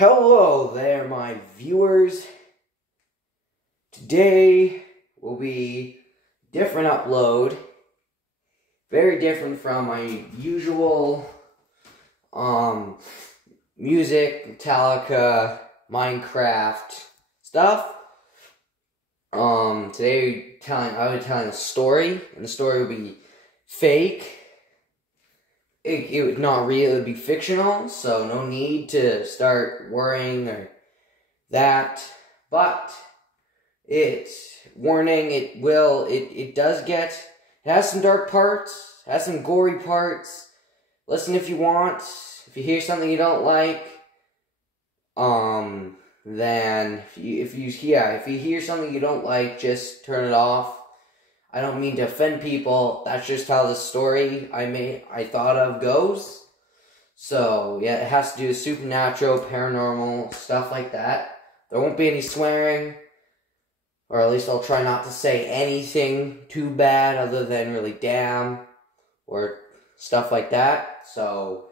Hello there, my viewers. Today will be different upload. Very different from my usual music, Metallica, Minecraft stuff. Today I'll be telling a story, and the story will be fake. It would not real, it would be fictional, so no need to start worrying or that. But it has some dark parts, has some gory parts. Listen if you want. If you hear something you don't like, then if you hear something you don't like, just turn it off. I don't mean to offend people. That's just how the story I thought of goes. So yeah, it has to do with supernatural, paranormal, stuff like that. There won't be any swearing, or at least I'll try not to say anything too bad other than really damn or stuff like that. So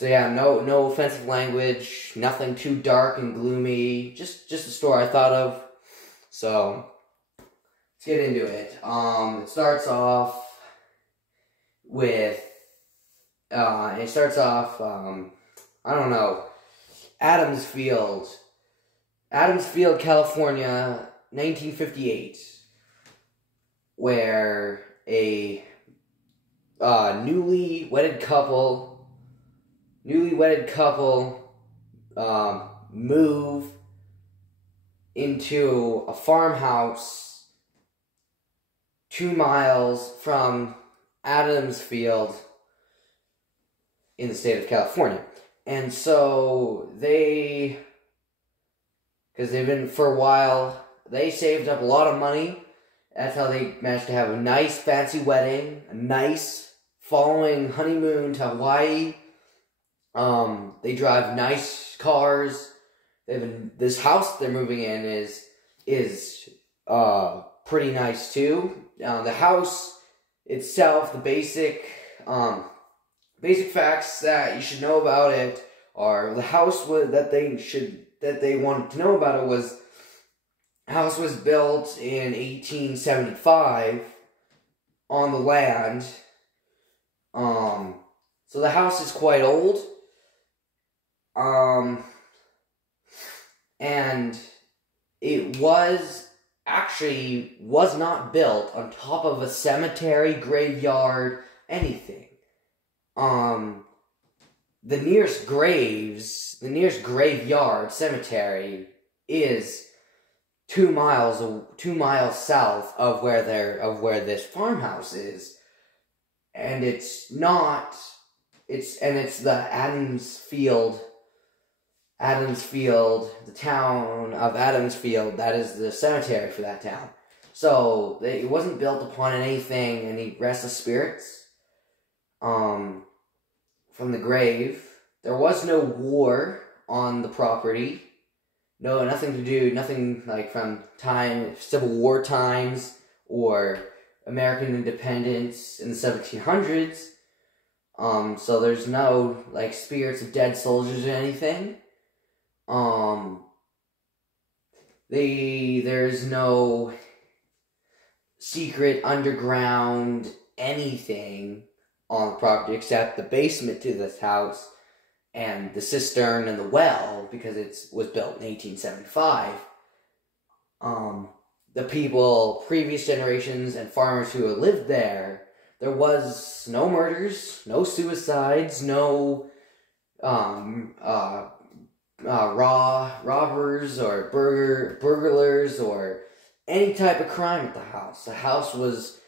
yeah, no offensive language, nothing too dark and gloomy. Just a story I thought of. So let's get into it. It starts off with, I don't know, Adams Field, California, 1958, where a newly wedded couple move into a farmhouse 2 miles from Adams Field in the state of California. And so because they've been for a while, they saved up a lot of money. That's how they managed to have a nice fancy wedding, a nice following honeymoon to Hawaii. They drive nice cars. This house they're moving in is pretty nice too. The house itself, the basic facts that you should know about it are the house that they wanted to know about it was, the house was built in 1875 on the land. So the house is quite old. And it was not built on top of a cemetery, graveyard, anything. The nearest graveyard, cemetery, is 2 miles south of where this farmhouse is. And it's the Adams Field, the town of Adams Field, that is the cemetery for that town. So it wasn't built upon any restless spirits from the grave. There was no war on the property. Nothing like from Civil War times or American independence in the 1700s. So there's no like spirits of dead soldiers or anything. There's no secret underground anything on the property except the basement to this house and the cistern and the well, because it was built in 1875. The people, previous generations and farmers who had lived there was no murders, no suicides, no robbers or burglars or any type of crime at the house. The house was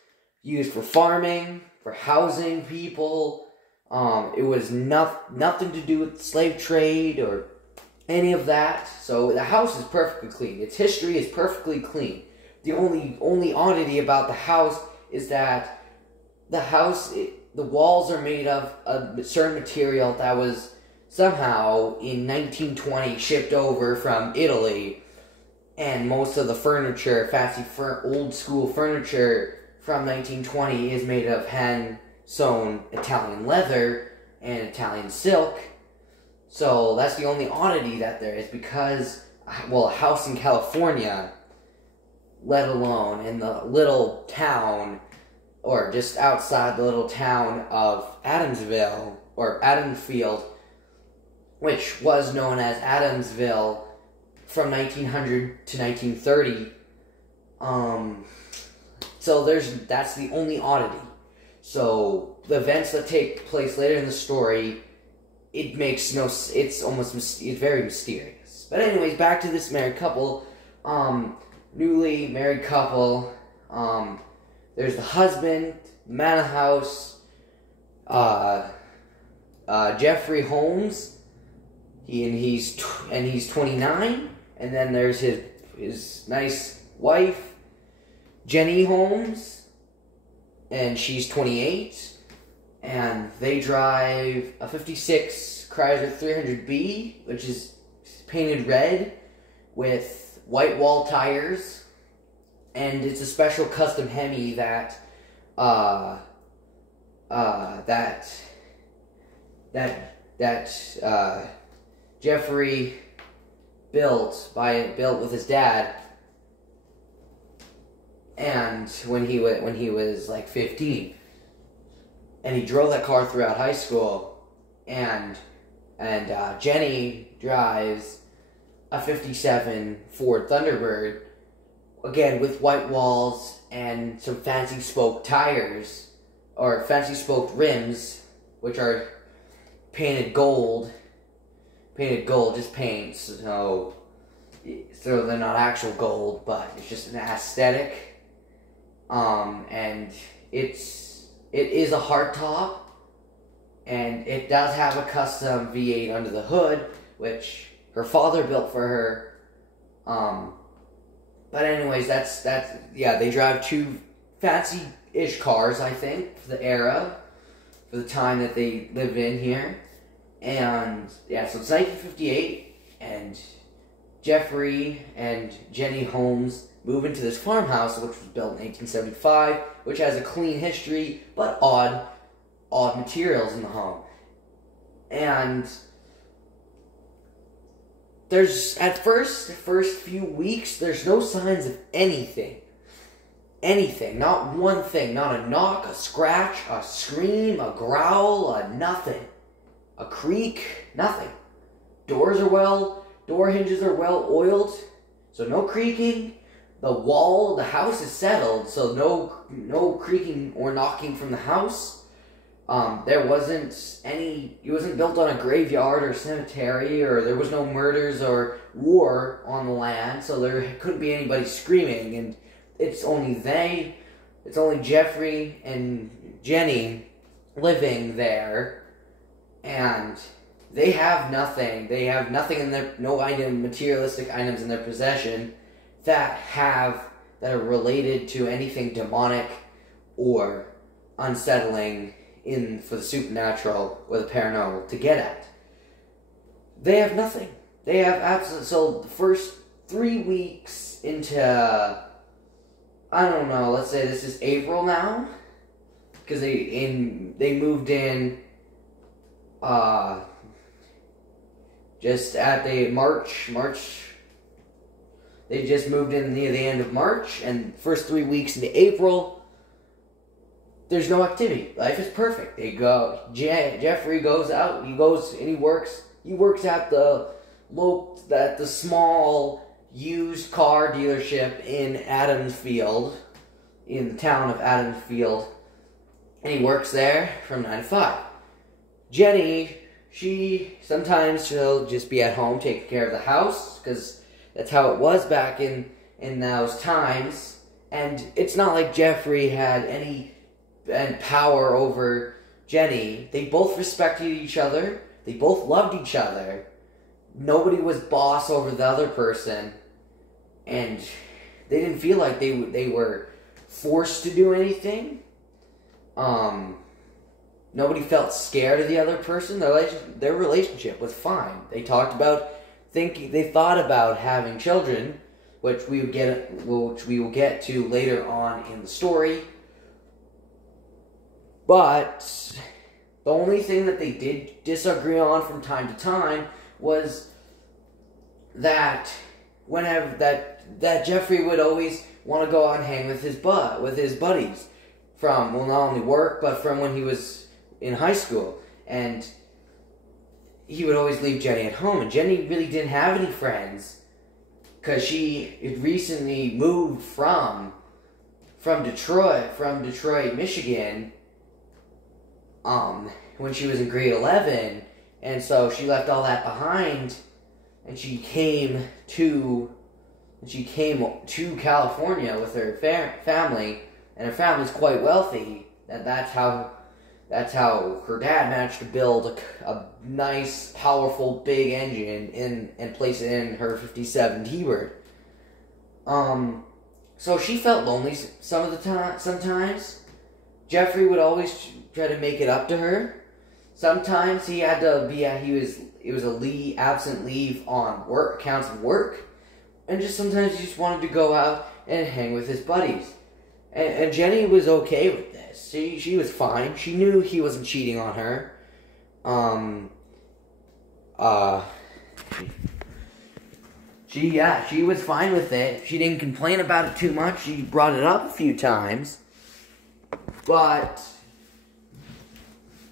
used for farming, for housing people. It was nothing to do with the slave trade or any of that. So the house is perfectly clean. Its history is perfectly clean. The only oddity about the house is that the walls are made of a certain material that was somehow in 1920 shipped over from Italy, and most of the furniture, old school furniture from 1920 is made of hand sewn Italian leather and Italian silk. So that's the only oddity that there is, because, well, a house in California, let alone in the little town, or just outside the little town of Adamsville, or Adamsfield, which was known as Adamsville from 1900 to 1930. So that's the only oddity. So the events that take place later in the story, it's very mysterious. But anyways, back to this married couple, newly married couple. There's the husband, man of the house, Jeffrey Holmes. He's 29, and then there's his nice wife, Jenny Holmes, and she's 28, and they drive a 56 Chrysler 300B, which is painted red with white wall tires, and it's a special custom Hemi that Jeffrey built with his dad, and when he was like 15, and he drove that car throughout high school, and Jenny drives a 57 Ford Thunderbird, again with white walls and some fancy spoke tires, or fancy spoked rims, which are painted gold, just paint, so they're not actual gold, but it's just an aesthetic. And it is a hardtop, and it does have a custom V8 under the hood, which her father built for her. But anyways, they drive two fancy-ish cars, I think, for the era, for the time that they live in here. And yeah, so it's 1958, and Jeffrey and Jenny Holmes move into this farmhouse, which was built in 1875, which has a clean history, but odd materials in the home. And there's, at first few weeks, there's no signs of anything. Anything. Not one thing. Not a knock, a scratch, a scream, a growl, a nothing. A creak, nothing. Door hinges are well oiled, so no creaking. The house is settled, so no creaking or knocking from the house. It wasn't built on a graveyard or cemetery, or there was no murders or war on the land, so there couldn't be anybody screaming, and it's only Jeffrey and Jenny living there, and they have nothing. They have nothing materialistic items in their possession that are related to anything demonic or unsettling for the supernatural or the paranormal to get at. They have nothing. They have absolutely. So the first 3 weeks into, I don't know, let's say this is April now, because they moved in just at the March. They just moved in near the end of March, and first 3 weeks into April, there's no activity. Life is perfect. Jeffrey goes out, he goes and he works at the small used car dealership in Adamsfield, in the town of Adamsfield, and he works there from 9 to 5. Jenny, sometimes she'll just be at home taking care of the house, because that's how it was back in those times. And it's not like Jeffrey had any power over Jenny. They both respected each other. They both loved each other. Nobody was boss over the other person. And they didn't feel like they were forced to do anything. Nobody felt scared of the other person. Their relationship was fine. They thought about having children, which we will get to later on in the story. But The only thing that they did disagree on from time to time was that whenever that Jeffrey would always want to go out and hang with his buddies from, well, not only work, but from when he was in high school. And he would always leave Jenny at home, and Jenny really didn't have any friends because she had recently moved from Detroit, Michigan, when she was in grade 11, and so she left all that behind, and she came to California with her family, and her family's quite wealthy. That's how her dad managed to build a nice, powerful, big engine and place it in her 57 T-Bird. So she felt lonely sometimes. Jeffrey would always try to make it up to her. Sometimes he had to be it was absent leave on accounts of work, and just sometimes he just wanted to go out and hang with his buddies. And Jenny was okay with this. She was fine. She knew he wasn't cheating on her. She was fine with it. She didn't complain about it too much. She brought it up a few times. But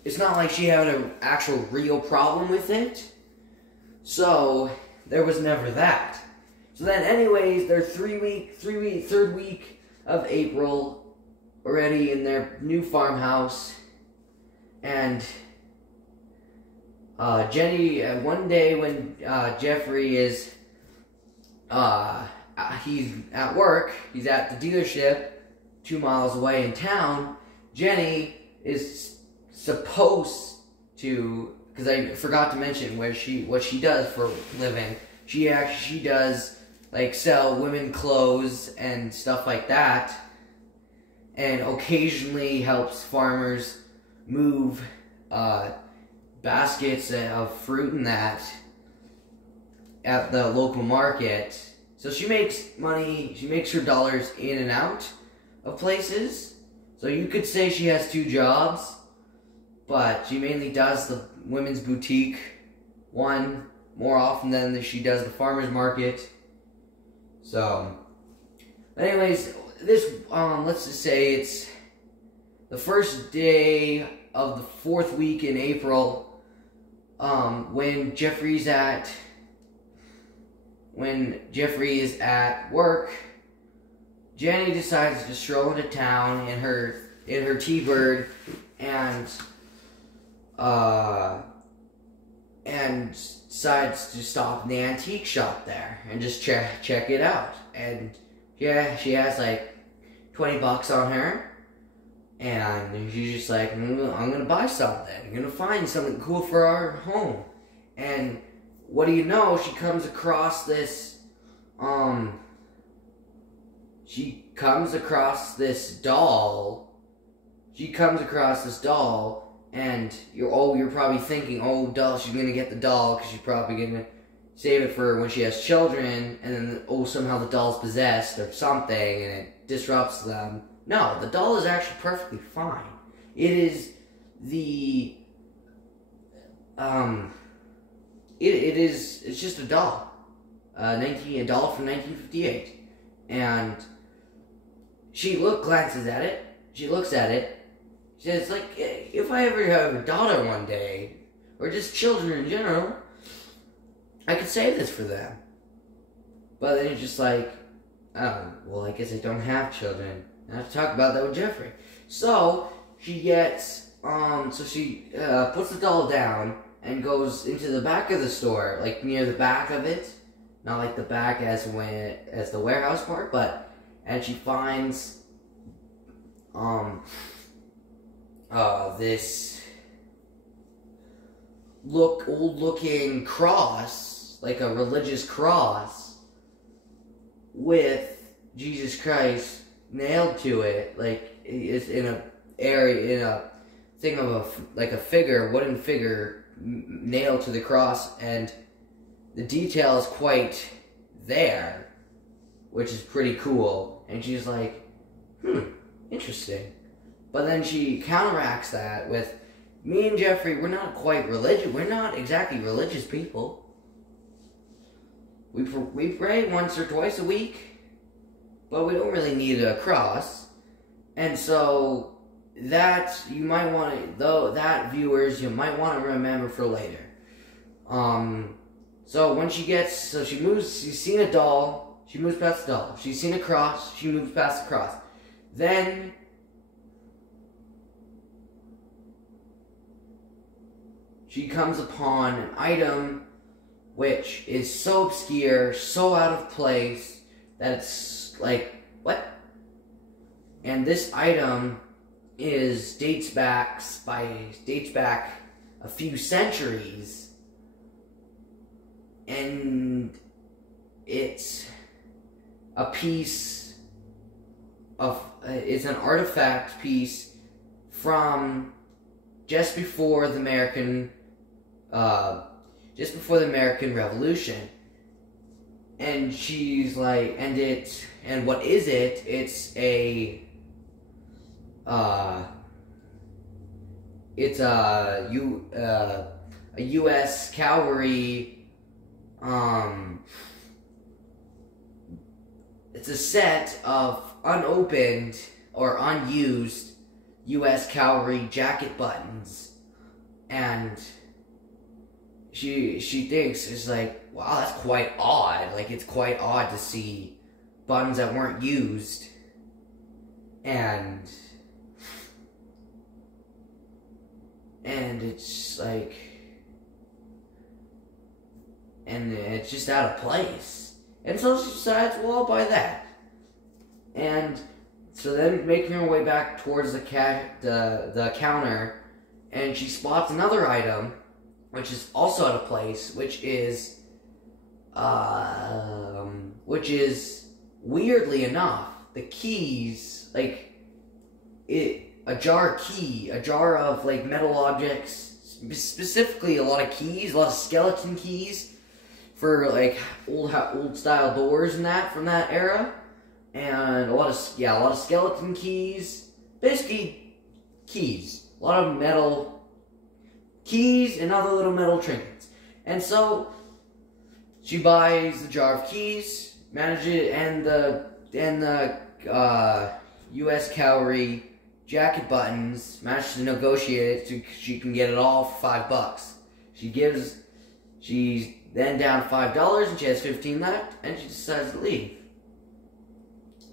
it's not like she had an actual real problem with it. So there was never that. So then anyways, their third week of April, already in their new farmhouse, and Jenny, one day when Jeffrey is, he's at work, he's at the dealership 2 miles away in town, Jenny is supposed to, because I forgot to mention what she does for a living. She does, like, sell women clothes and stuff like that, and occasionally helps farmers move baskets of fruit and that at the local market. So she makes money, she makes her dollars in and out of places. So you could say she has 2 jobs, but she mainly does the women's boutique one more often than she does the farmer's market. So, anyways, this, let's just say it's the first day of the 4th week in April, when Jeffrey is at work. Jenny decides to stroll into town in her T-Bird and decides to stop in the antique shop there and just check it out. And yeah, she has like $20 on her, and she's just like, I'm gonna buy something. I'm gonna find something cool for our home. And what do you know? She comes across this doll. And you're probably thinking, oh, doll, she's gonna get the doll because she's probably gonna save it for when she has children, and then, somehow the doll's possessed or something, and it disrupts them. No, the doll is actually perfectly fine. It is it's just a doll. A doll from 1958. And she glances at it, she looks at it, she says, like, if I ever have a daughter one day, or just children in general, I could save this for them. But then you're just like, oh, well, I guess I don't have children. I have to talk about that with Jeffrey. So, she gets, she puts the doll down and goes into the back of the store, like near the back of it. Not like the back as the warehouse part, and she finds, this old-looking cross, like a religious cross, with Jesus Christ nailed to it, like it's in a thing of a wooden figure nailed to the cross, and the detail is quite there, which is pretty cool. And she's like, interesting. But then she counteracts that with me and Jeffrey, we're not quite religious. We're not exactly religious people. We pray once or twice a week, but we don't really need a cross. And so that you might want to, that viewers, you might want to remember for later. So when she moves, she's seen a doll, she moves past the doll. She's seen a cross, she moves past the cross. Then she comes upon an item which is so obscure, so out of place, that it's like, what? And this item dates back a few centuries. And it's a piece of, it's an artifact piece from just before the American Revolution. And she's like, and what is it? It's a U.S. cavalry. It's a set of unopened or unused U.S. cavalry jacket buttons, and she thinks, it's like, wow, that's quite odd. Like, it's quite odd to see buttons that weren't used, and it's like, and it's just out of place. And so she decides, well, I'll buy that. And so then making her way back towards the counter, and she spots another item, which is also out of place, which is weirdly enough, the keys, like, a jar of, like, metal objects, specifically a lot of keys, a lot of skeleton keys, for, like, old style doors and that from that era, and a lot of skeleton keys, basically keys, a lot of metal keys and other little metal trinkets. And so she buys the jar of keys, manages, and the U.S. cavalry jacket buttons, manages to negotiate it so she can get it all for $5. She's then down $5, and she has 15 left, and she decides to leave.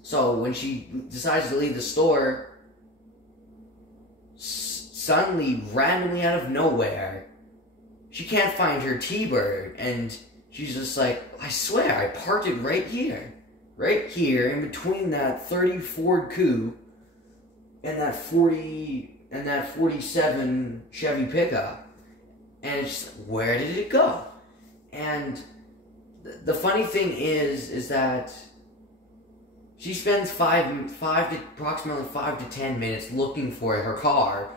So when she decides to leave the store, suddenly, randomly out of nowhere, she can't find her T-Bird, and she's just like, I swear, I parked it right here, in between that 30 Ford Coupe and that 47 Chevy pickup. And it's just, where did it go? And the funny thing is that she spends approximately 5 to 10 minutes looking for her car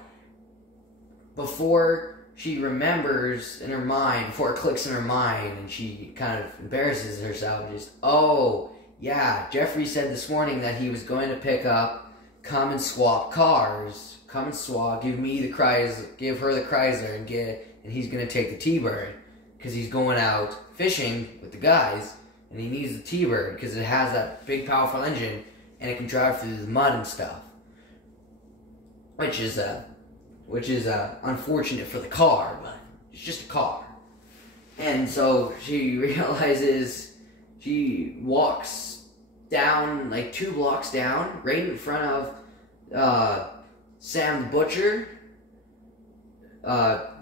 before she remembers in her mind, before it clicks in her mind, and she kind of embarrasses herself. Just, oh, yeah, Jeffrey said this morning that he was going to pick up, come and swap cars, give her the Chrysler, and he's going to take the T-Bird, because he's going out fishing with the guys, and he needs the T-Bird, because it has that big, powerful engine, and it can drive through the mud and stuff. Which is unfortunate for the car, but it's just a car. And so she realizes, she walks down, like 2 blocks down, right in front of Sam the Butcher,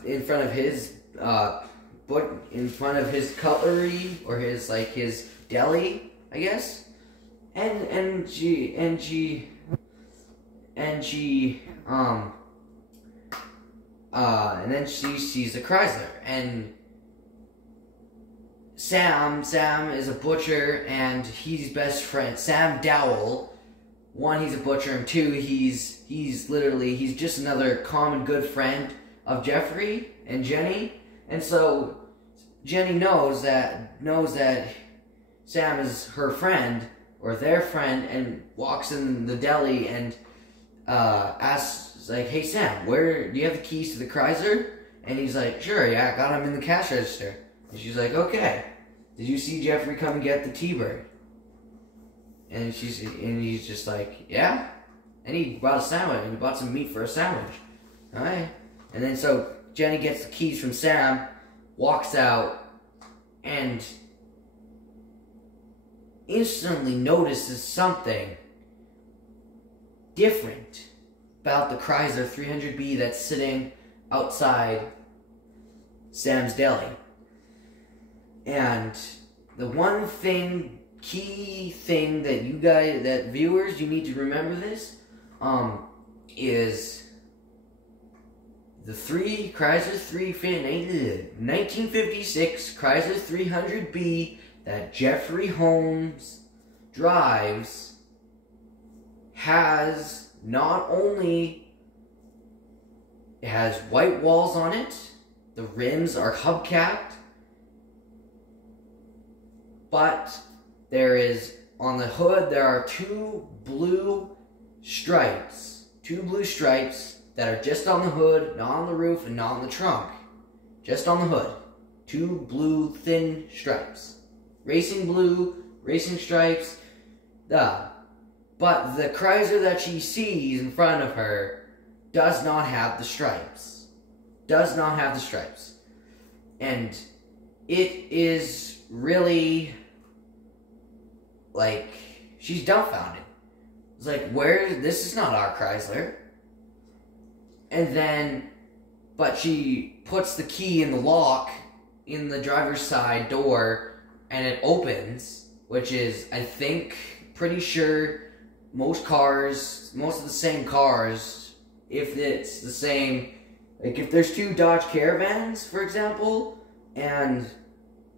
in front of his cutlery, or his deli, I guess. And then she sees the Chrysler, and Sam is a butcher, and he's best friend, Sam Dowell. 1, he's a butcher, and 2, he's just another common good friend of Jeffrey and Jenny. And so Jenny knows that Sam is her friend, or their friend, and walks in the deli and asks she's like, hey Sam, where do you have the keys to the Chrysler? And he's like, sure, yeah, I got them in the cash register. And she's like, okay. Did you see Jeffrey come and get the T-Bird? And he's just like, yeah. And he bought a sandwich, and he bought some meat for a sandwich. Alright. And then so Jenny gets the keys from Sam, walks out, and instantly notices something different about the Chrysler 300B that's sitting outside Sam's deli. And the one thing, key thing that you guys, that viewers, you need to remember this, is the Chrysler 1956 Chrysler 300B that Jeffrey Holmes drives has not only, it has white walls on it, the rims are hubcapped, but there is, on the hood, there are two blue stripes that are just on the hood, not on the roof, and not on the trunk. Just on the hood. Two blue thin stripes. Racing blue, racing stripes, But the Chrysler that she sees in front of her does not have the stripes. Does not have the stripes. And it is really, like, she's dumbfounded. It's like, this is not our Chrysler. And then, but she puts the key in the lock in the driver's side door, and it opens, which is, I think, pretty sure most of the same cars, if it's the same, like if there's two Dodge Caravans, for example, and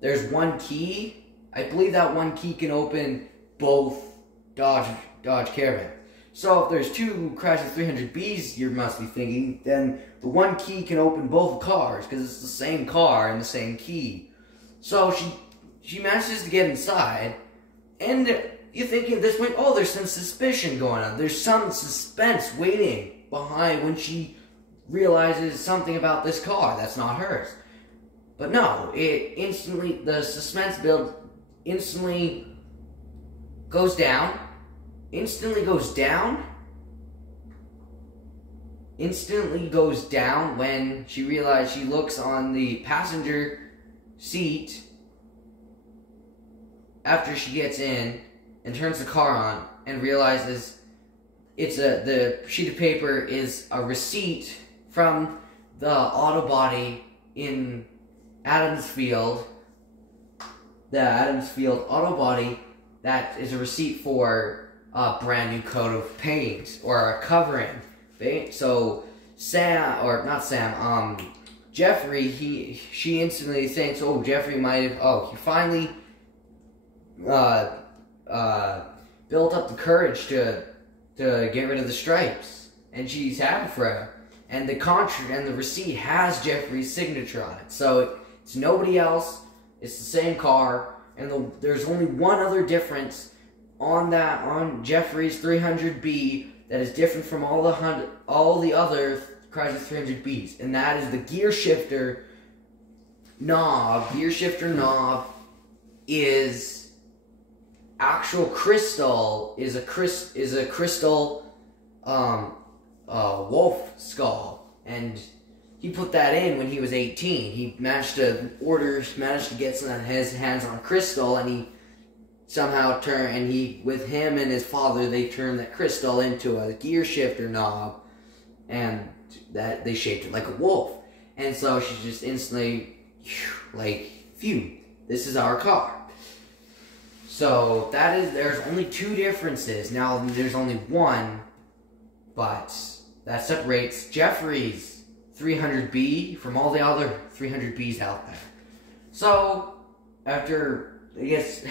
there's one key, I believe that one key can open both Dodge Caravans. So if there's two Chrysler 300Bs, you must be thinking, then the one key can open both cars, because it's the same car and the same key. So she manages to get inside, and you're thinking at this point, oh, there's some suspicion going on. There's some suspense waiting behind when she realizes something about this car that's not hers. But no, the suspense build instantly goes down. Instantly goes down when she realizes, she looks on the passenger seat after she gets in and turns the car on and realizes the sheet of paper is a receipt from the auto body in Adamsfield. The Adamsfield auto body, that is a receipt for a brand new coat of paint or a covering. So Jeffrey, she instantly thinks, oh, Jeffrey might have, he finally built up the courage to get rid of the stripes, and she's happy for her. And the contract and the receipt has Jeffrey's signature on it, so it's nobody else. It's the same car, and there's only one other difference on Jeffrey's 300B that is different from all the other Chrysler 300Bs, and that is the gear shifter knob. Gear shifter knob is actual crystal, is a crystal wolf skull, and he put that in when he was 18. He managed to get his hands on crystal, and he somehow with him and his father, they turned that crystal into a gear shifter knob, and that they shaped it like a wolf. And so she's just instantly like, phew, this is our car. So there's only two differences. Now there's only one, but that separates Jeffrey's 300B from all the other 300Bs out there. So after, I guess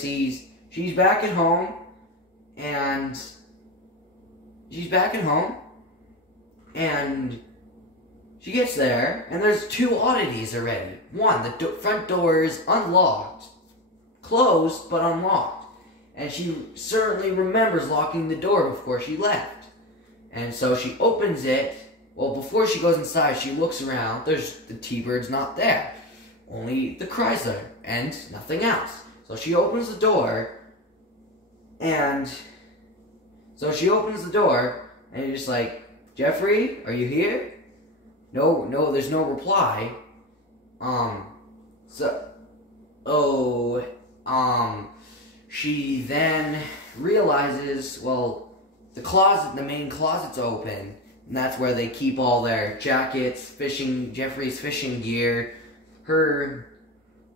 she's back at home, and she gets there, and there's two oddities already. One, the front door is unlocked, closed but unlocked, and she certainly remembers locking the door before she left. And so she opens it. Well, before she goes inside, she looks around. There's the T-Bird's not there. Only the Chrysler and nothing else. So she opens the door, and you're just like, Jeffrey, are you here? No, there's no reply. She then realizes, well, the main closet's open, and that's where they keep all their jackets, Jeffrey's fishing gear, her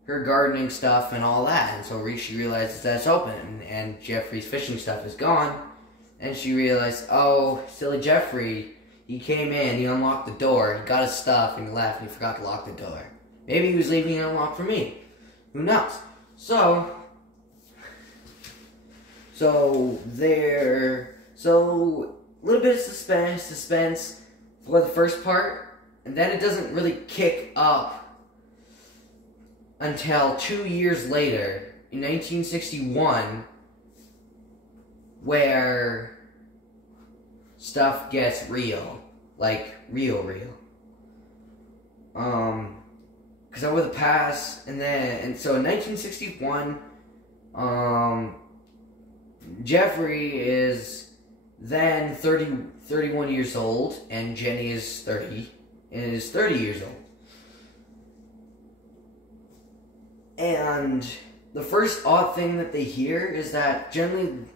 gardening stuff, and all that. And so she realizes that's open, and Jeffrey's fishing stuff is gone, and she realized, oh, silly Jeffrey, he came in, he unlocked the door, he got his stuff, and he left, and he forgot to lock the door. Maybe he was leaving it unlocked for me. Who knows? So a little bit of suspense for the first part, and then it doesn't really kick up until 2 years later, in 1961, where stuff gets real. Like, real. Because over the past, and so in 1961, Jeffrey is then 31 years old, and Jenny is 30 years old. And the first odd thing that they hear is that generally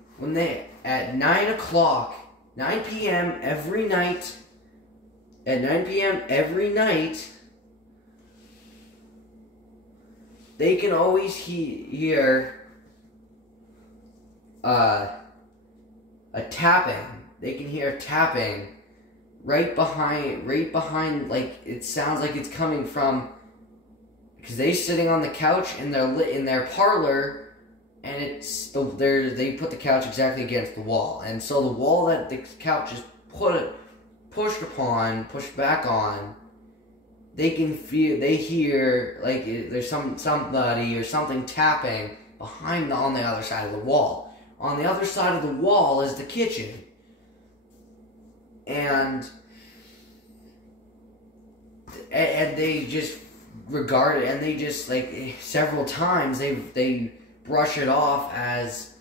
at 9 p.m. every night, they can always hear a tapping. They can hear tapping right behind, like, it sounds like it's coming from, because they're sitting on the couch in their parlor, and they put the couch exactly against the wall, and so the wall that the couch is pushed back on, they hear like there's somebody or something tapping on the other side of the wall. On the other side of the wall is the kitchen. And they just regard it, and they just, like, several times they brush it off as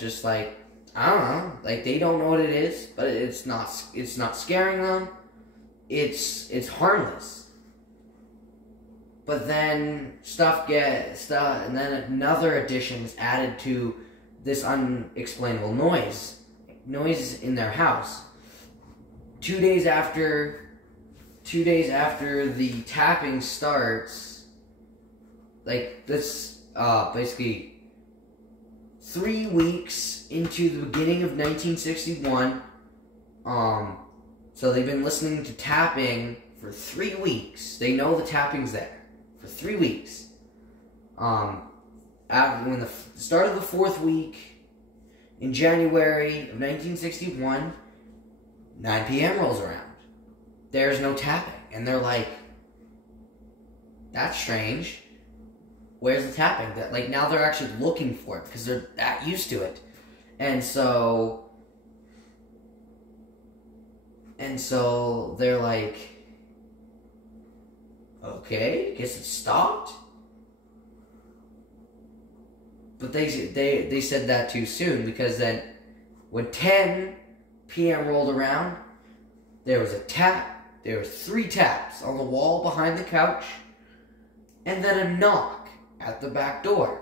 just like, I don't know, like, they don't know what it is, but it's not scaring them. It's harmless. But then and then another addition is added to this unexplainable noise in their house. 2 days after the tapping starts, like, this, basically 3 weeks into the beginning of 1961, so they've been listening to tapping for 3 weeks. They know the tapping's there for 3 weeks. When the start of the 4th week, in January of 1961, 9 p.m. rolls around. There's no tapping. And they're like, that's strange. Where's the tapping? Like, now they're actually looking for it because they're that used to it. And so they're like, okay, guess it stopped. But they said that too soon, because then when 10 p.m. rolled around, there was a tap. There was 3 taps on the wall behind the couch, and then a knock at the back door.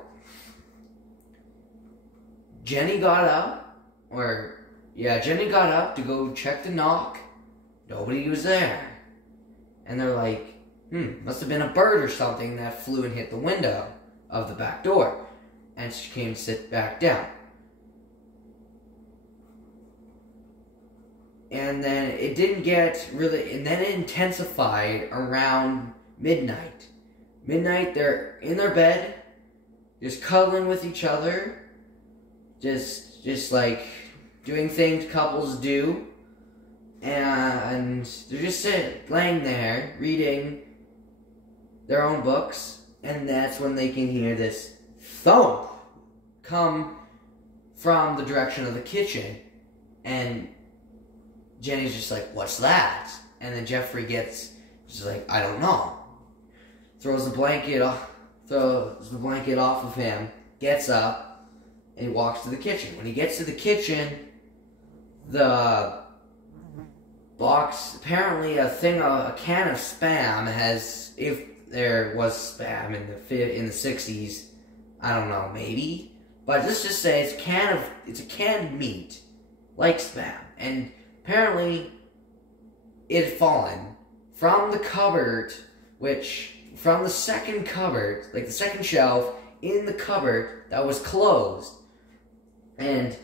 Jenny got up to go check the knock. Nobody was there. And they're like, must have been a bird or something that flew and hit the window of the back door. And she came to sit back down. And then it didn't get really, and then it intensified around midnight. Midnight, they're in their bed, just cuddling with each other, just like doing things couples do, and they're just laying there reading their own books, and that's when they can hear this thump come from the direction of the kitchen. And Jenny's just like, what's that? And then Jeffrey gets just like, I don't know. Throws the blanket off of him, gets up, and he walks to the kitchen. When he gets to the kitchen, the box, apparently a can of Spam has, if there was Spam in the 60s, I don't know, maybe. But let's just say it's a canned meat, like Spam. And apparently it had fallen from the cupboard, from the second cupboard, like the second shelf in the cupboard that was closed. And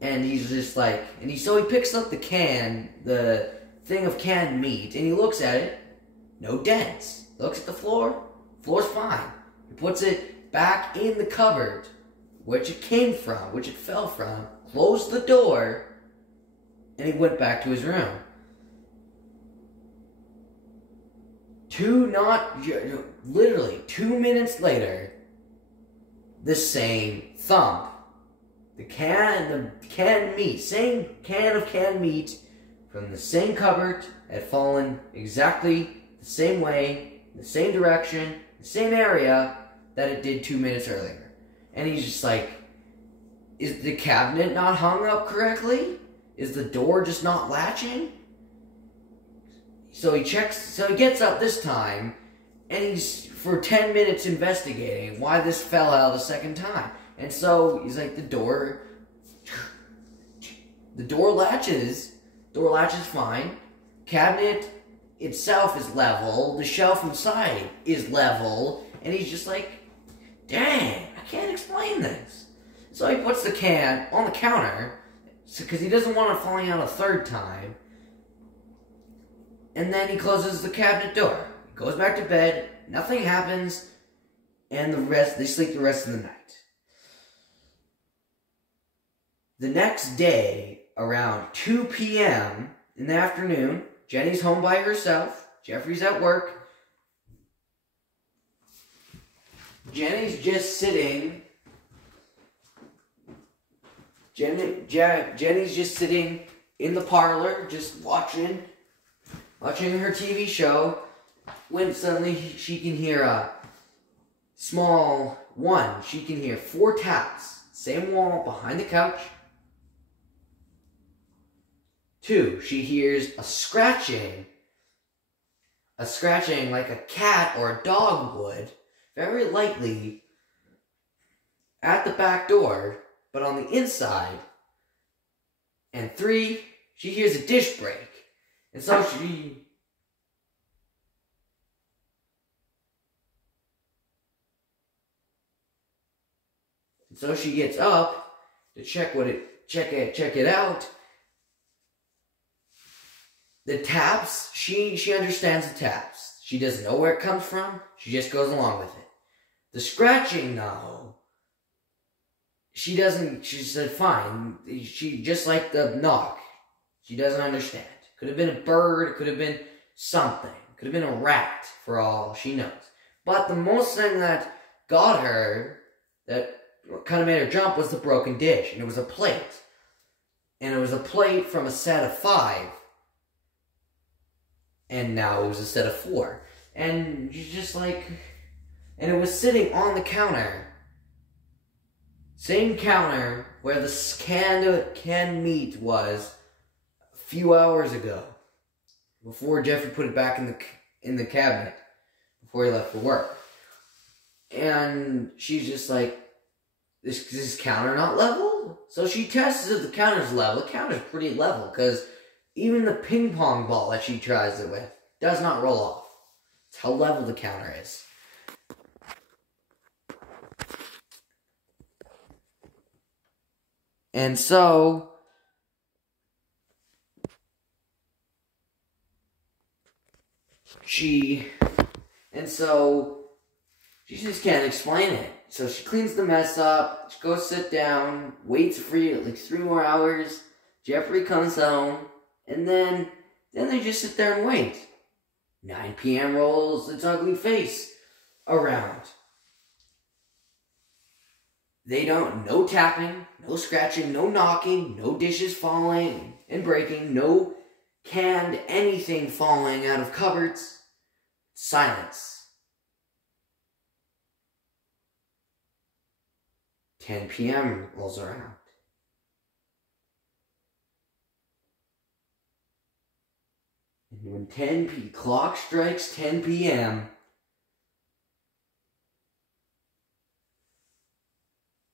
he's just like, so he picks up the thing of canned meat, and he looks at it, no dents. Looks at the floor's fine. He puts it back in the cupboard, which it came from, which it fell from, closed the door, and he went back to his room. Literally 2 minutes later, the same thump. The canned meat, same can of canned meat from the same cupboard had fallen exactly the same way, the same direction, the same area that it did 2 minutes earlier. And he's just like, is the cabinet not hung up correctly? Is the door just not latching? So he gets up this time, and he's for 10 minutes investigating why this fell out the second time. And so he's like, the door latches fine. Cabinet itself is level. The shelf inside is level. And he's just like, dang, I can't explain this. So he puts the can on the counter, because he doesn't want it falling out a third time. And then he closes the cabinet door. He goes back to bed. Nothing happens. And they sleep the rest of the night. The next day, around 2 p.m. in the afternoon, Jenny's home by herself. Jeffrey's at work. Jenny's just sitting. Jenny's just sitting in the parlor, just watching her TV show, when suddenly she can hear she can hear 4 taps. Same wall behind the couch. 2, she hears a scratching like a cat or a dog would, very lightly, at the back door, but on the inside. And 3, she hears a dish break. And so she gets up to check it out. The taps, she understands the taps. She doesn't know where it comes from. She just goes along with it. The scratching, though, she said fine. She just like the knock. She doesn't understand. Could have been a bird, could have been something. Could have been a rat, for all she knows. But the most thing that got her, that kind of made her jump, was the broken dish. And it was a plate. And it was a plate from a set of 5. And now it was a set of 4. And she's just like, and it was sitting on the counter. Same counter where the canned meat was a few hours ago. Before Jeffrey put it back in the cabinet. Before he left for work. And she's just like, is this counter not level? So she tests if the counter's level. The counter's pretty level, because even the ping pong ball that she tries it with does not roll off. It's how level the counter is. And so she just can't explain it. So she cleans the mess up, she goes sit down, waits for like 3 more hours. Jeffrey comes home, and then they just sit there and wait. 9 p.m. rolls its ugly face around. They don't, no tapping, no scratching, no knocking, no dishes falling and breaking, no canned anything falling out of cupboards. Silence. 10 p.m. rolls around. And when clock strikes 10 p.m.,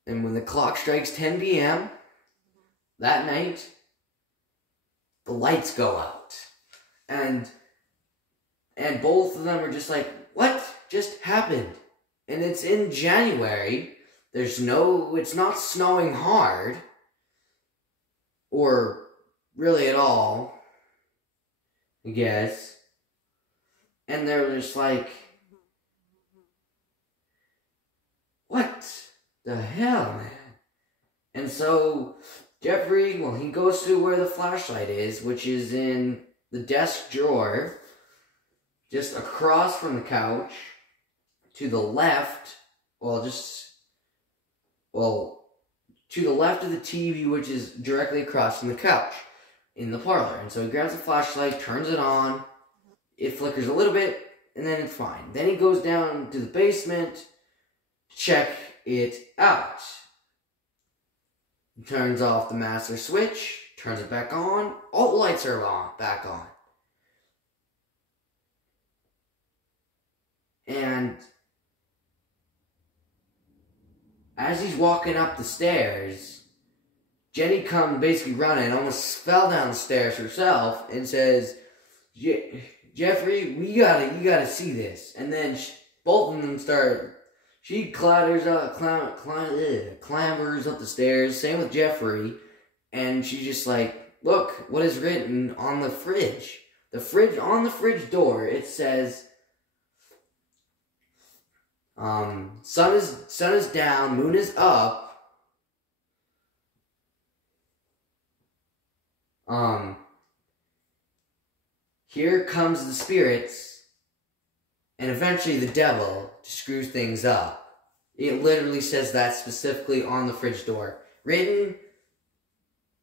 and when the clock strikes 10 p.m. that night, the lights go out. And both of them are just like, what just happened? And it's in January. It's not snowing hard. Or really at all, I guess. And they're just like, what the hell, man? And so Jeffrey, well, he goes to where the flashlight is, which is in the desk drawer, just across from the couch, to the left, to the left of the TV, which is directly across from the couch, in the parlor. And so he grabs the flashlight, turns it on, it flickers a little bit, and then it's fine. Then he goes down to the basement to check it out. He turns off the master switch, turns it back on, all the lights are back on. And as he's walking up the stairs, Jenny comes basically running, almost fell down the stairs herself, and says, Jeffrey, you gotta see this. And then both of them start, she clambers up the stairs, same with Jeffrey, and she's just like, look, what is written on the fridge? On the fridge door, it says, sun is down, moon is up. Here comes the spirits, and eventually the devil to screw things up. It literally says that specifically on the fridge door. Written,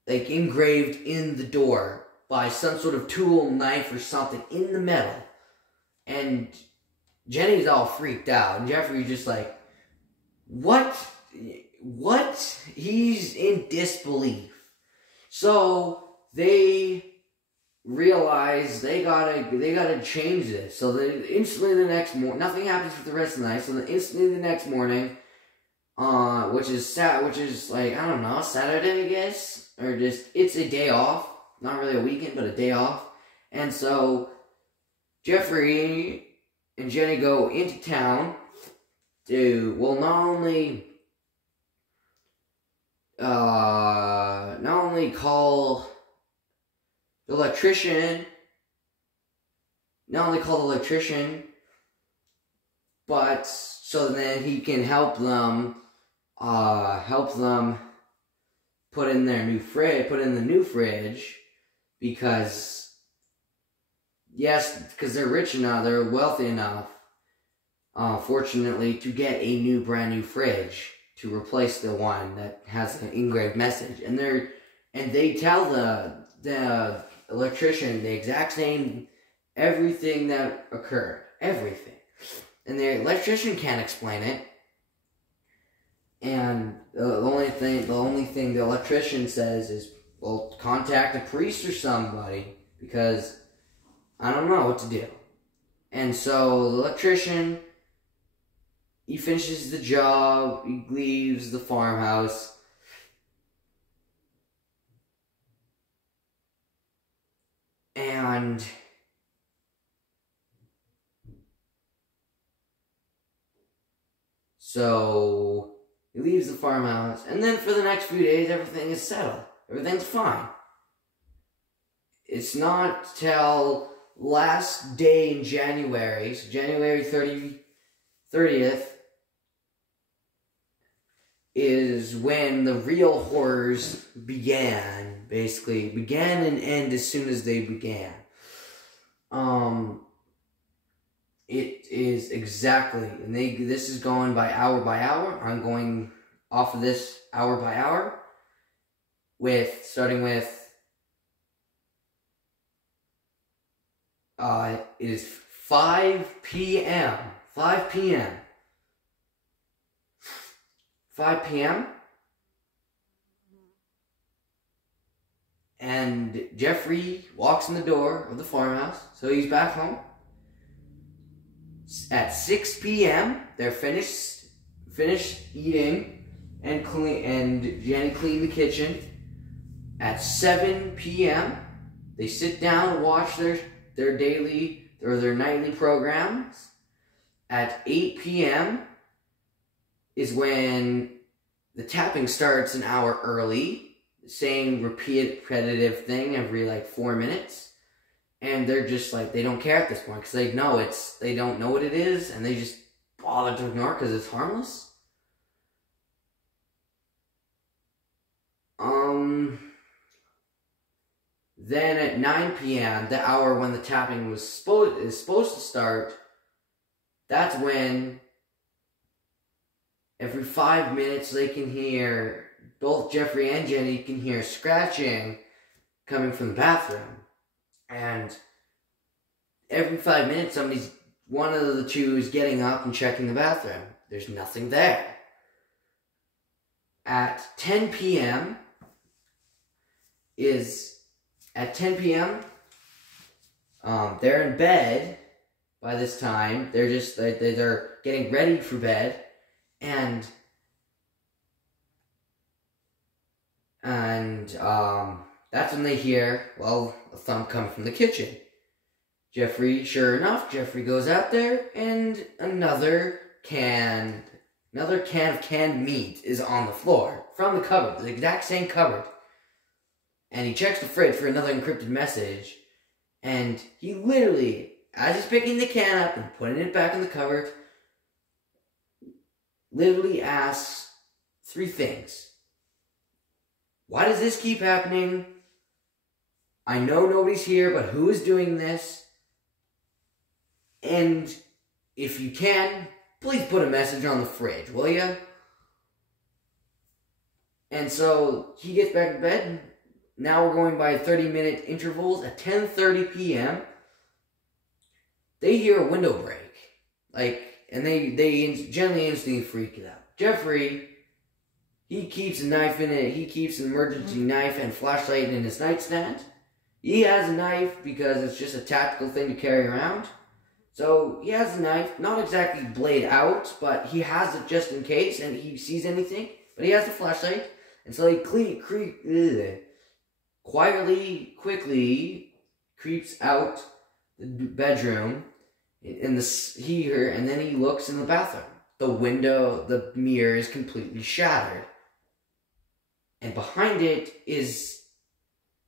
like engraved in the door by some sort of tool, knife, or something in the metal. And Jenny's all freaked out, and Jeffrey's just like, what? He's in disbelief. So they realize they gotta change this. So they instantly the next morning, nothing happens for the rest of the night. So then instantly the next morning, which is like, I don't know, Saturday, I guess, or just it's a day off, not really a weekend, but a day off. And so Jeffrey and Jenny go into town to, well, not only call the electrician, but so then he can help them put in the new fridge, because they're rich enough, they're wealthy enough, fortunately, to get a brand new fridge to replace the one that has an engraved message. And they tell the electrician the exact same, everything that occurred. Everything. And the electrician can't explain it. And the only thing the electrician says is, well, contact a priest or somebody, because I don't know what to do. And so the electrician, he finishes the job, he leaves the farmhouse, and so he leaves the farmhouse, and then for the next few days, everything is settled. Everything's fine. It's not till last day in January, so January 30th, is when the real horrors began, basically. Began and end as soon as they began. It is exactly, and this is going by hour. I'm going off of this hour by hour, starting with it is 5 p.m. 5 p.m. 5 p.m. And Jeffrey walks in the door of the farmhouse, so he's back home. At 6 p.m., they're finished eating and Jenny cleaned the kitchen. At 7 p.m., they sit down and watch their daily or their nightly programs. At 8 p.m. is when the tapping starts an hour early. Same repetitive thing every like 4 minutes. And they're just like, they don't care at this point because they don't know what it is and they just bother to ignore it because it's harmless. Then at 9 p.m., the hour when the tapping is supposed to start, that's when every 5 minutes they can hear, both Jeffrey and Jenny can hear scratching coming from the bathroom. And every 5 minutes one of the two is getting up and checking the bathroom. There's nothing there. At 10 p.m., they're in bed by this time. They're getting ready for bed, and that's when they hear, well, a thump coming from the kitchen. Sure enough, Jeffrey goes out there, and another can of canned meat is on the floor from the cupboard, the exact same cupboard. And he checks the fridge for another encrypted message, and he literally, as he's picking the can up and putting it back in the cupboard, literally asks 3 things. Why does this keep happening? I know nobody's here, but who is doing this? And if you can, please put a message on the fridge, will ya? And so he gets back to bed. Now we're going by 30-minute intervals. At 10:30 p.m., they hear a window break. And they generally instantly freak out. Jeffrey, he keeps a knife in it. He keeps an emergency knife and flashlight in his nightstand. He has a knife because it's just a tactical thing to carry around. So he has a knife, not exactly blade out, but he has it just in case and he sees anything. But he has the flashlight. And so he quickly creeps out the bedroom in the heater, and then he looks in the bathroom. The mirror is completely shattered, and behind it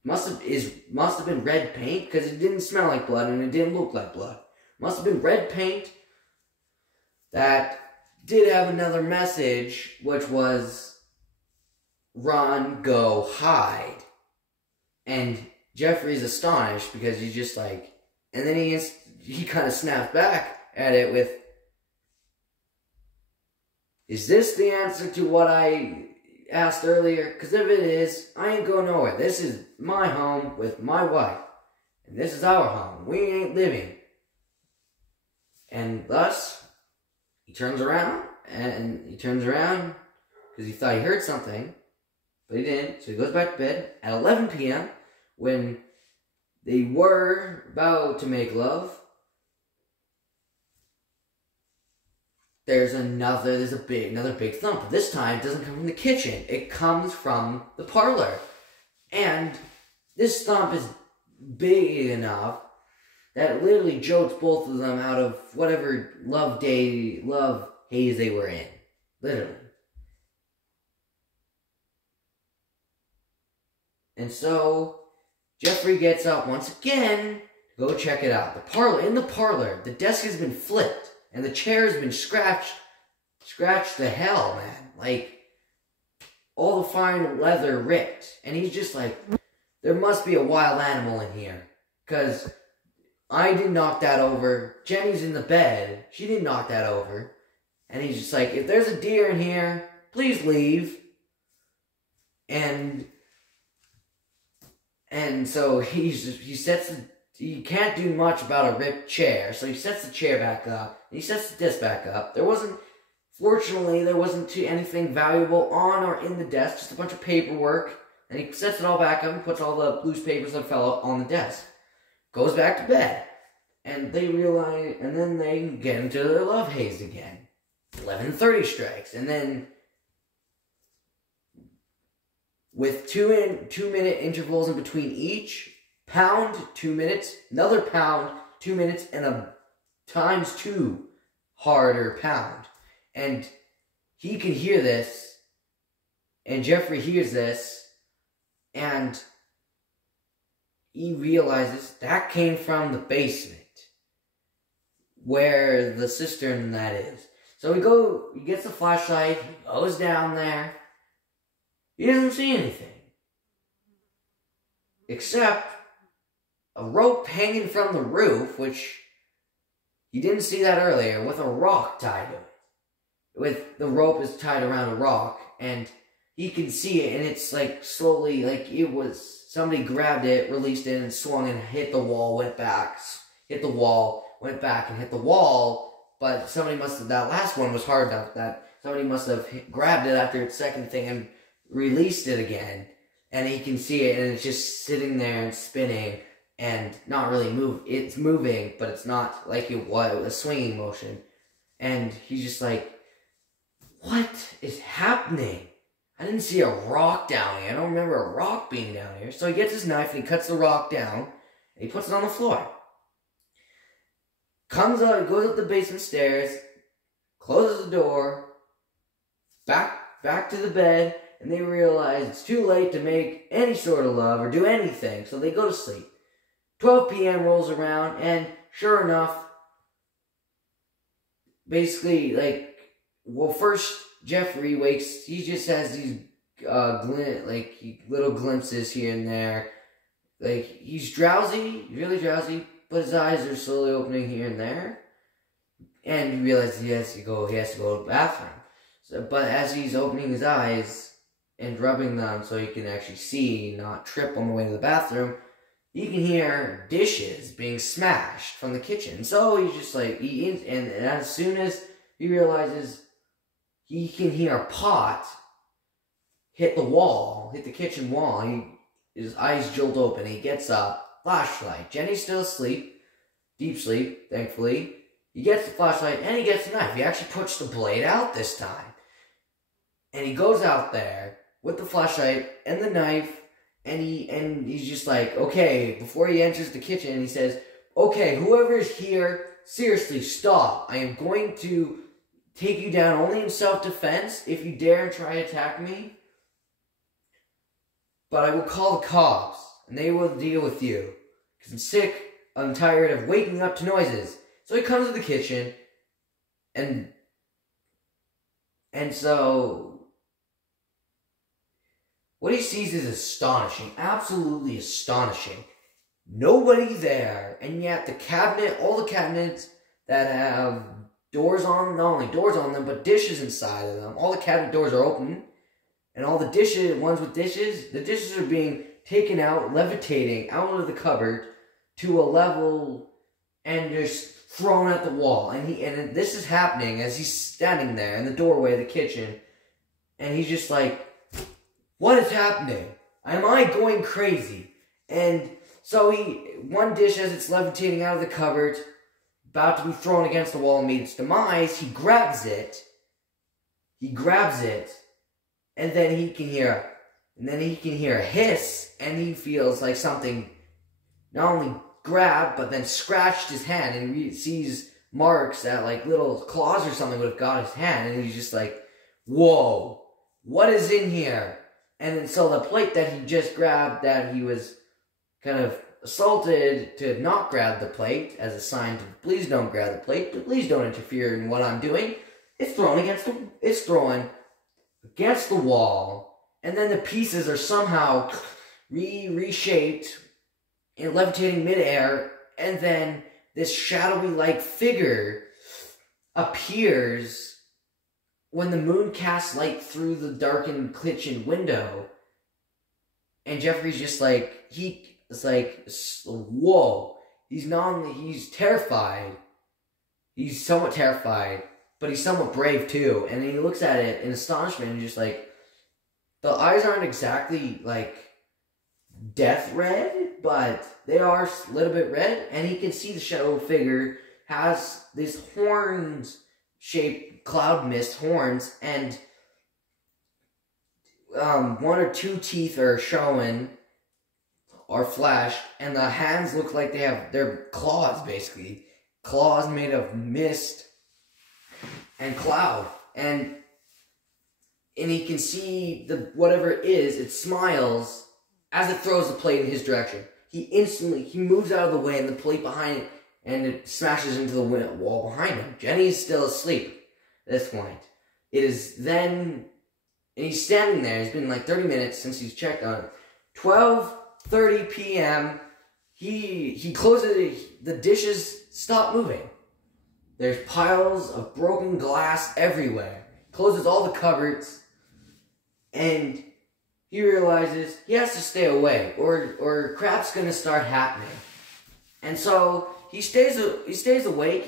must have been red paint because it didn't smell like blood and it didn't look like blood. Must have been red paint that did have another message, which was run, go, hide. And Jeffrey's astonished because he's just like, and then he kind of snaps back at it with, is this the answer to what I asked earlier? Because if it is, I ain't going nowhere. This is my home with my wife. And this is our home. We ain't living. And thus, he turns around because he thought he heard something, but he didn't. So he goes back to bed at 11 p.m. when they were about to make love. There's another big thump. But this time, it doesn't come from the kitchen. It comes from the parlor. And this thump is big enough that it literally jolts both of them out of whatever love haze they were in. Literally. And so, Jeffrey gets up once again to go check it out. In the parlor, the desk has been flipped. And the chair has been scratched to hell, man. Like, all the fine leather ripped. And he's just like, there must be a wild animal in here. Because I didn't knock that over. Jenny's in the bed. She didn't knock that over. And he's just like, if there's a deer in here, please leave. And so he can't do much about a ripped chair, so he sets the chair back up, and he sets the desk back up. Fortunately, there wasn't anything valuable on or in the desk, just a bunch of paperwork, and he sets it all back up and puts all the loose papers that fell out on the desk. Goes back to bed, and then they get into their love haze again. 11:30 strikes, and then with 2-minute intervals in between each, pound, 2 minutes, another pound, 2 minutes, and a ×2 harder pound. And he can hear this, and Jeffrey hears this, and he realizes that came from the basement, where the cistern that is. So he gets the flashlight, he goes down there. He doesn't see anything. Except a rope hanging from the roof, which he didn't see that earlier, with a rock tied to it. The rope is tied around a rock, and he can see it, and it's like slowly, like it was, somebody grabbed it, released it, and swung and hit the wall, went back, hit the wall, went back and hit the wall, but somebody must have, that last one was hard enough that somebody must have grabbed it after its second thing and released it again, and he can see it, and it's just sitting there and spinning, and not really it's moving, but it's not like it was a swinging motion, and he's just like, what is happening? I didn't see a rock down here. I don't remember a rock being down here. So he gets his knife and he cuts the rock down, and he puts it on the floor. Comes out, goes up the basement stairs, closes the door, back to the bed, and they realize it's too late to make any sort of love or do anything, so they go to sleep. 12 p.m. rolls around, and sure enough, basically, first Jeffrey wakes, he just has these little glimpses here and there. Like, he's drowsy, really drowsy, but his eyes are slowly opening here and there. And he realizes he has to go to the bathroom. But as he's opening his eyes and rubbing them so he can actually see, not trip on the way to the bathroom, you can hear dishes being smashed from the kitchen. So he's just like, and as soon as he realizes he can hear a pot hit the kitchen wall, his eyes jolt open, he gets up, flashlight. Jenny's still asleep, deep sleep, thankfully. He gets the flashlight and he gets the knife. He actually puts the blade out this time. And he goes out there with the flashlight and the knife, and he's just like, okay, before he enters the kitchen, he says, okay, whoever is here, seriously, stop. I am going to take you down only in self-defense if you dare try to attack me. But I will call the cops, and they will deal with you. Because I'm sick, I'm tired of waking up to noises. So he comes to the kitchen, and so what he sees is astonishing, absolutely astonishing. Nobody there, and yet all the cabinets that have doors on, not only doors on them, but dishes inside of them, all the cabinet doors are open, and all the ones with dishes, the dishes are being taken out, levitating out of the cupboard to a level and just thrown at the wall. And this is happening as he's standing there in the doorway of the kitchen, and he's just like, what is happening? Am I going crazy? And so one dish, as it's levitating out of the cupboard, about to be thrown against the wall and meet its demise, he grabs it, and then he can hear a hiss, and he feels like something not only grabbed, but then scratched his hand, and he sees marks that, like, little claws or something would have got his hand, and he's just like, whoa, what is in here? And then so the plate that he just grabbed, that he was kind of assaulted to not grab the plate, as a sign to please don't grab the plate, but please don't interfere in what I'm doing, it's thrown against the wall, and then the pieces are somehow reshaped in levitating midair, and then this shadowy like figure appears when the moon casts light through the darkened kitchen window, and Jeffrey's just like, it's like, whoa. He's terrified. He's somewhat terrified, but he's somewhat brave too. And he looks at it in astonishment and just like, the eyes aren't exactly like death red, but they are a little bit red. And he can see the shadow figure has this horns-shaped cloud mist horns, and one or two teeth are showing, are flashed, and the hands look like they're claws, basically. Claws made of mist and cloud. And he can see whatever it is, it smiles as it throws the plate in his direction. He moves out of the way, and the plate behind it, and it smashes into the wall behind him. Jenny is still asleep at this point. It is then, and he's standing there. It's been like 30 minutes since he's checked on it. 12:30 p.m. He closes it. The dishes stop moving. There's piles of broken glass everywhere. Closes all the cupboards, and he realizes he has to stay away, or crap's gonna start happening. And so he stays awake.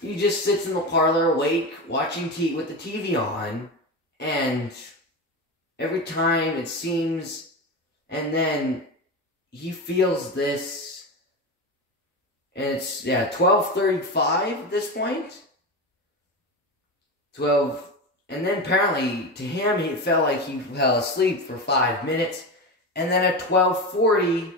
He just sits in the parlor awake, watching with the TV on, and every time it seems, and then he feels this, and it's 12:35 at this point. 12. And then apparently, to him, it felt like he fell asleep for 5 minutes. And then at 12:40,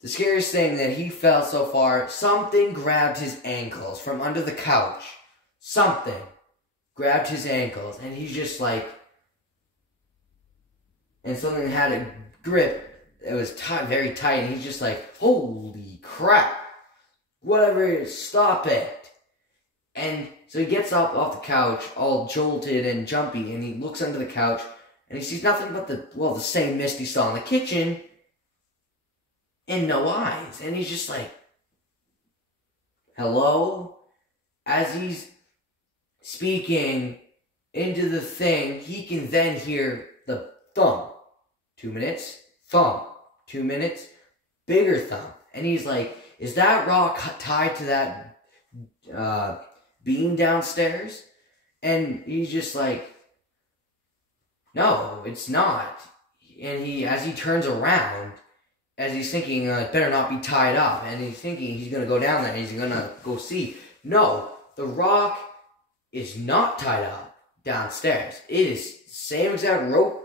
the scariest thing that he felt so far, something grabbed his ankles from under the couch. Something grabbed his ankles. And he's just like, and something had a grip. It was very tight. And he's just like, holy crap. Whatever it is, stop it. And so he gets up off the couch, all jolted and jumpy, and he looks under the couch, and he sees nothing but the same mist he saw in the kitchen, and no eyes. And he's just like, hello? As he's speaking into the thing, he can then hear the thump. 2 minutes, thump. 2 minutes, bigger thump. And he's like, is that rock tied to that beam downstairs? And he's just like, no, it's not. And as he turns around, as he's thinking, it better not be tied up, and he's thinking he's going to go down there, and he's going to go see. No, the rock is not tied up downstairs. It is the same exact rope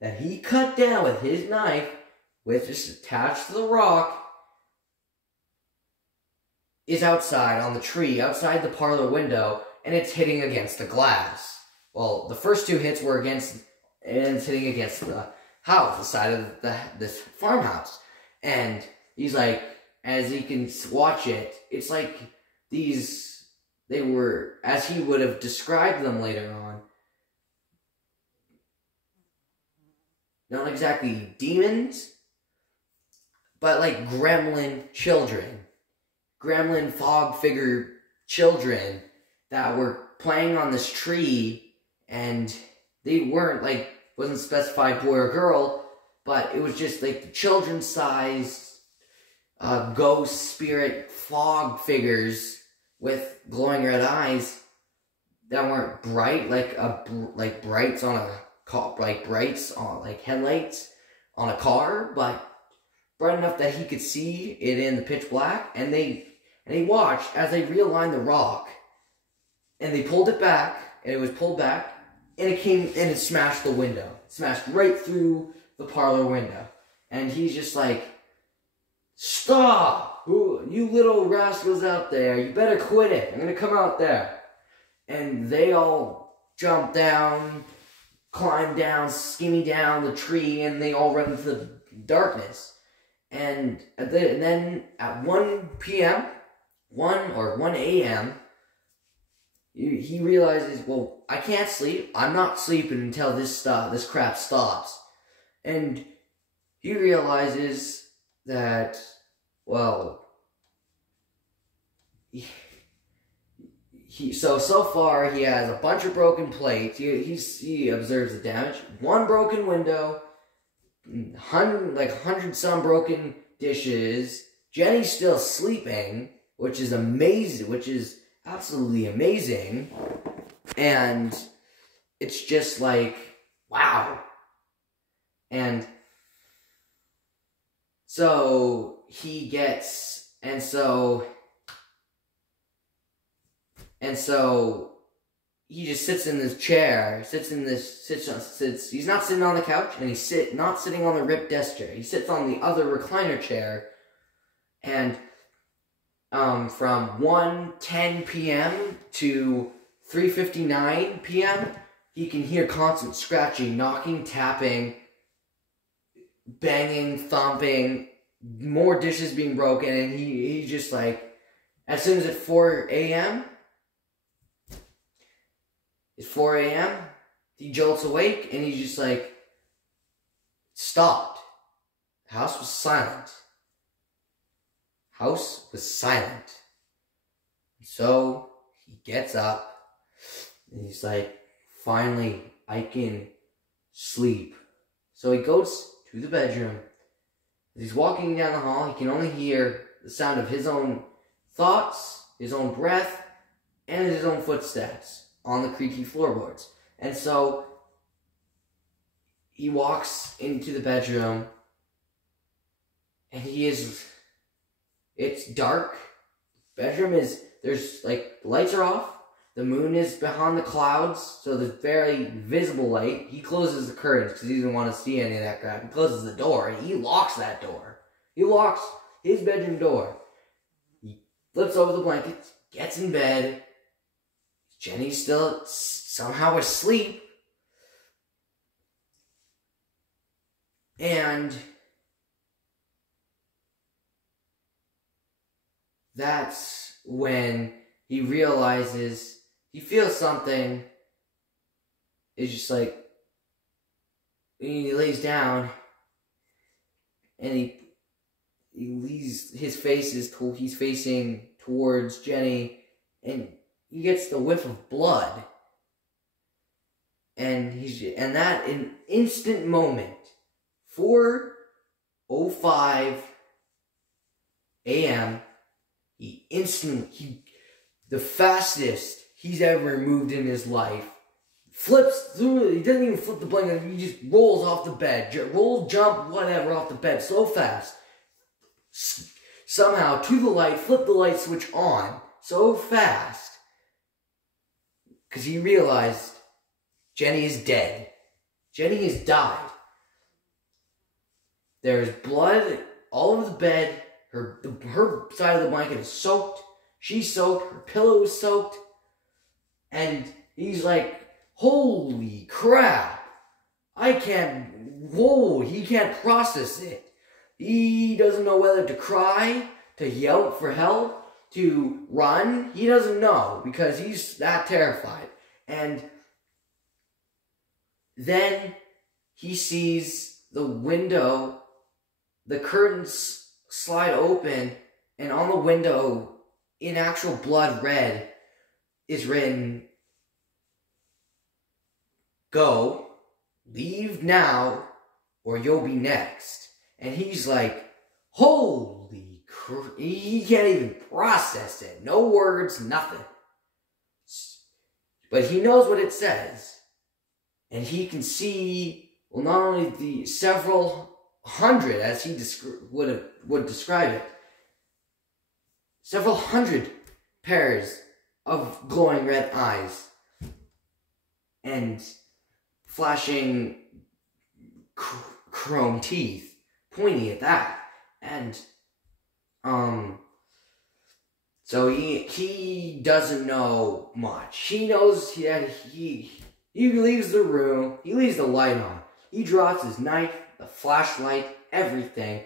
that he cut down with his knife, with just attached to the rock, is outside on the tree, outside the parlor window, and it's hitting against the glass. Well, the first two hits were against, and it's hitting against the house, the side of this farmhouse. And he's like, as he can watch it, it's like they were, as he would have described them later on, not exactly demons, but like gremlin children. Gremlin fog figure children that were playing on this tree, and they weren't like, wasn't specified boy or girl, but it was just like the children's size ghost spirit fog figures with glowing red eyes that weren't bright like brights on a car, like brights on like headlights on a car, but bright enough that he could see it in the pitch black. And he watched as they realigned the rock, and they pulled it back, and it was pulled back, and it smashed the window. Smashed right through the parlor window. And he's just like, stop! You little rascals out there, you better quit it. I'm gonna come out there. And they all jump down, climb down, skimmy down the tree, and they all run into the darkness. And then at 1 p.m., 1 a.m., he realizes, well, I can't sleep. I'm not sleeping until this crap stops. And he realizes that, well, so far he has a bunch of broken plates. He observes the damage. One broken window, 100 some broken dishes. Jenny's still sleeping, which is amazing, which is absolutely amazing. And it's just like, wow. And so he gets, and so he just sits in this chair, he's not sitting on the couch, and he's not sitting on the ripped desk chair. He sits on the other recliner chair, and from 1:10 p.m. to 3:59 p.m., he can hear constant scratching, knocking, tapping, banging, thumping, more dishes being broken, and he just like, as soon as it's 4 a.m., he jolts awake, and he's just like, stopped. The house was silent. So he gets up, and he's like, finally, I can sleep. So he goes to the bedroom. As he's walking down the hall, he can only hear the sound of his own thoughts, his own breath, and his own footsteps on the creaky floorboards. And so he walks into the bedroom, and it's dark. There's like, the lights are off. The moon is behind the clouds, so there's very visible light. He closes the curtains because he doesn't want to see any of that crap. He closes the door, and he locks that door. He locks his bedroom door. He flips over the blankets, gets in bed. Jenny's still somehow asleep. And that's when he realizes, he feels something. It's just like, he lays down, and he's facing towards Jenny, and he gets the whiff of blood. And that in an instant moment, 4:05 a.m., the fastest he's ever moved in his life, flips through it. He doesn't even flip the blanket, he just rolls off the bed. Roll, jump, whatever, off the bed so fast. Somehow, to the light, flip the light switch on so fast. Because he realized Jenny is dead. Jenny has died. There is blood all over the bed. Her side of the blanket is soaked. She's soaked. Her pillow is soaked. And he's like, holy crap. He can't process it. He doesn't know whether to cry, to yell for help, to run. He doesn't know because he's that terrified. And then he sees the window, the curtains slide open, and on the window, in actual blood red, is written, "Go, leave now, or you'll be next." And he's like, holy crap, he can't even process it. No words, nothing. But he knows what it says. And he can see, well, not only the several hundred, as he would describe it, several hundred pairs of glowing red eyes and flashing chrome teeth pointing at that. And so he doesn't know much. He knows that he leaves the room, he leaves the light on, he drops his knife, the flashlight, everything.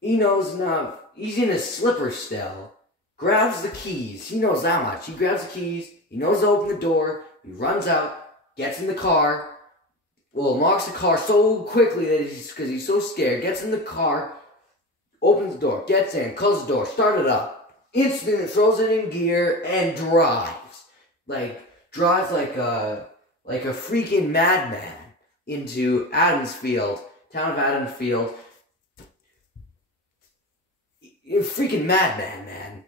He knows now, he's in his slippers still, grabs the keys, he knows that much. He grabs the keys, he knows to open the door, he runs out, gets in the car, locks the car so quickly that because he's so scared, gets in the car, opens the door, gets in, closes the door, start it up. instantly throws it in gear and drives. Drives like a freaking madman into Adamsfield, town of Adamsfield. A freaking madman, man.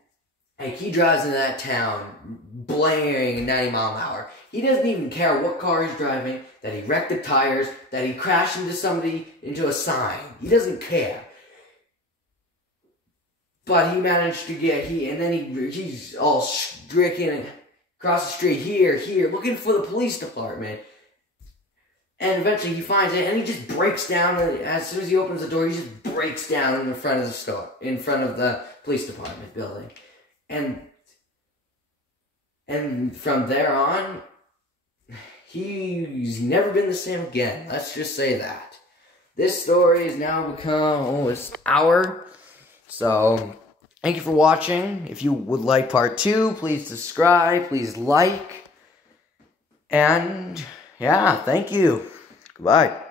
Like, he drives into that town, blaring 90 mile an hour. He doesn't even care what car he's driving, that he wrecked the tires, that he crashed into somebody, into a sign. He doesn't care. But he managed to get, he's all stricken across the street, here, looking for the police department. And eventually he finds it, and he just breaks down. As soon as he opens the door, he just breaks down in front of the store, in front of the police department building. And from there on, he's never been the same again. Let's just say that. This story has now become almost an hour. So, thank you for watching. If you would like part 2, please subscribe, please like. And, yeah, thank you. Goodbye.